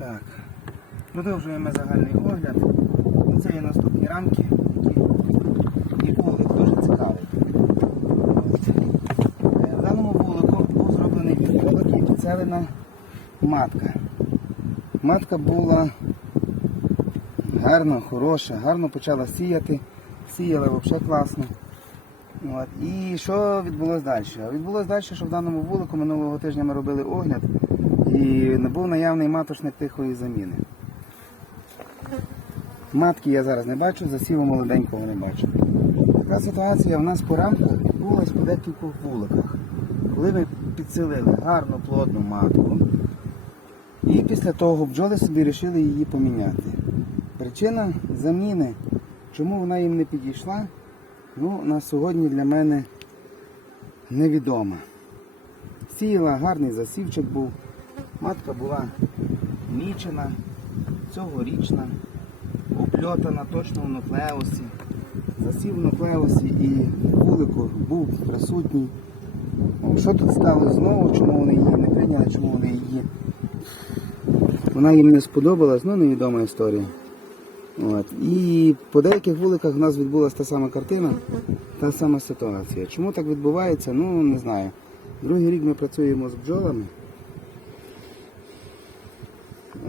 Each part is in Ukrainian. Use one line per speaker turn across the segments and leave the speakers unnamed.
Так. Продовжуємо загальний огляд. Це є наступні рамки, і вулик дуже цікавий. Е, В даному вулику був зроблений підволок і підселена матка. Матка була гарна, хороша, гарно почала сіяти, сіяла взагалі класно. От. І що відбулося далі? Відбулося далі, що в даному вулику минулого тижня ми робили огляд і не був наявний маточник тихої заміни. Матки я зараз не бачу, засіву молоденького не бачу. Така ситуація в нас по рамку відбулася по декількох вуликах. Коли ми підселили гарну плодну матку, і після того бджоли собі вирішили її поміняти. Причина заміни, чому вона їм не підійшла, ну, на сьогодні для мене невідома. Сіяла, гарний засівчик був, матка була мічена, цьогорічна, обльотана точно в нуклеусі. Засів в нуклеусі і вулику був присутній. Що тут стало знову, чому вони її не прийняли, чому вони її. Вона їм не сподобалась, ну невідома історія. От. І по деяких вуликах в нас відбулася та сама картина, та сама ситуація. Чому так відбувається, ну не знаю. Другий рік ми працюємо з бджолами.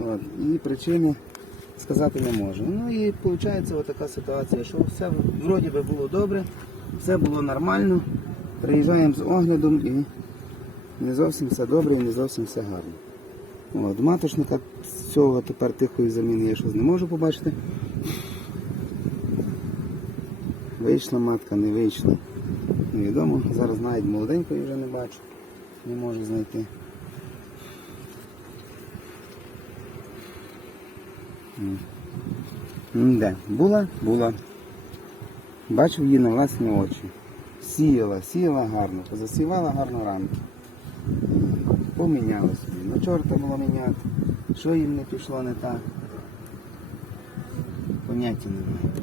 От. І причини сказати не можу. Ну і виходить така ситуація, що все вроді би було добре, все було нормально. Приїжджаємо з оглядом і не зовсім все добре і не зовсім все гарно. От, маточника з цього тепер тихої заміни я щось не можу побачити. Вийшла матка, не вийшла. Невідомо. Зараз навіть молоденької вже не бачу. Не можу знайти. Де? Була? Була. Бачив її на власні очі. Сіяла, сіяла гарно, позасівала гарно ранки. Поміняли собі. На чорта було міняти. Що їм не пішло не так? Поняття немає.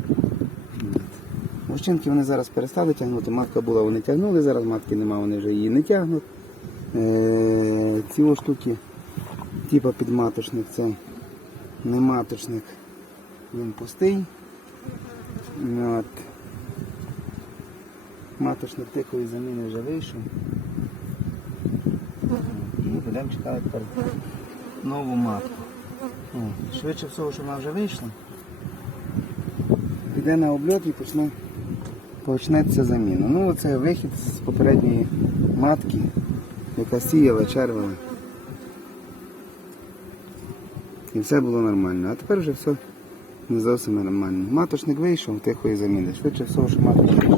Вощинки вони зараз перестали тягнути. Матка була, вони тягнули, зараз матки нема, вони вже її не тягнуть. Е, ці штуки, типа підматочник, це не маточник, він пустий. От. Маточник тихої заміни вже вийшов. І будемо чекати нову матку. Швидше всього, що вона вже вийшла. Піде на обльот і почне, почнеться заміна. Ну оце вихід з попередньої матки, яка сіяла, червила. І все було нормально. А тепер вже все не зовсім нормально. Маточник вийшов тихої заміни. Швидше всього, що маточник.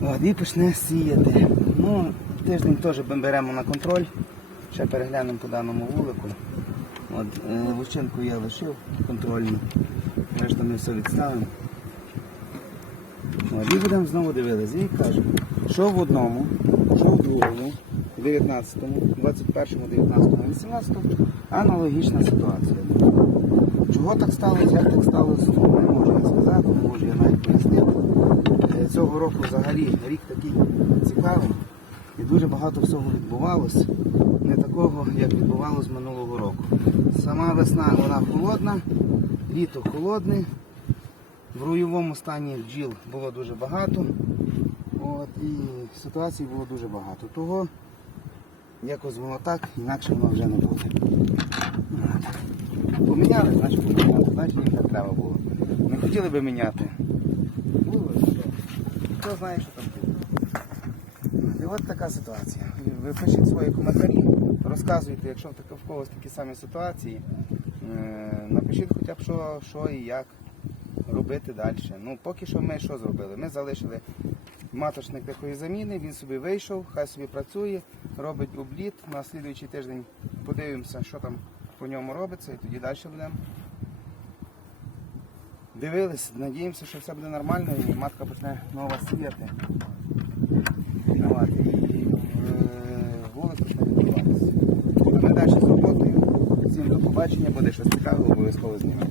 От, і почне сіяти. Ну, тиждень теж беремо на контроль. Ще переглянемо по даному вулику. От, е, я лишив контрольну. Решта ми все відставимо. От, і будемо знову дивитися. І кажу, що в одному, що в другому, 19-му, 21-му, 19-му, 18-му аналогічна ситуація. Чого так сталося, як так сталося, не можу я сказати, не можу я навіть пояснити. Е, Цього року взагалі рік такий цікавий і дуже багато всього відбувалося. Не такого, як відбувалось минулого року. Сама весна вона холодна, літо холодне. В руйовому стані бджіл було дуже багато. От, і ситуацій було дуже багато. Того якось воно так, інакше воно вже не буде. Поміняли, значить поміняли, значить їм так треба було. Не хотіли би міняти. Було. Хто знає, що там буде. І от така ситуація. Ви пишіть свої коментарі, розказуйте, якщо в когось такі самі ситуації. Е, Напишіть хоча б що, що і як робити далі. Ну, поки що ми що зробили? Ми залишили маточник такої заміни, він собі вийшов, хай собі працює, робить обліт. На слідуючий тиждень подивимося, що там по ньому робиться, і тоді далі будемо. Дивились, надіємося, що все буде нормально і матка почне нова сіяти. Е. А ми далі з роботою. Всім до побачення, буде щось цікаве, обов'язково знімемо.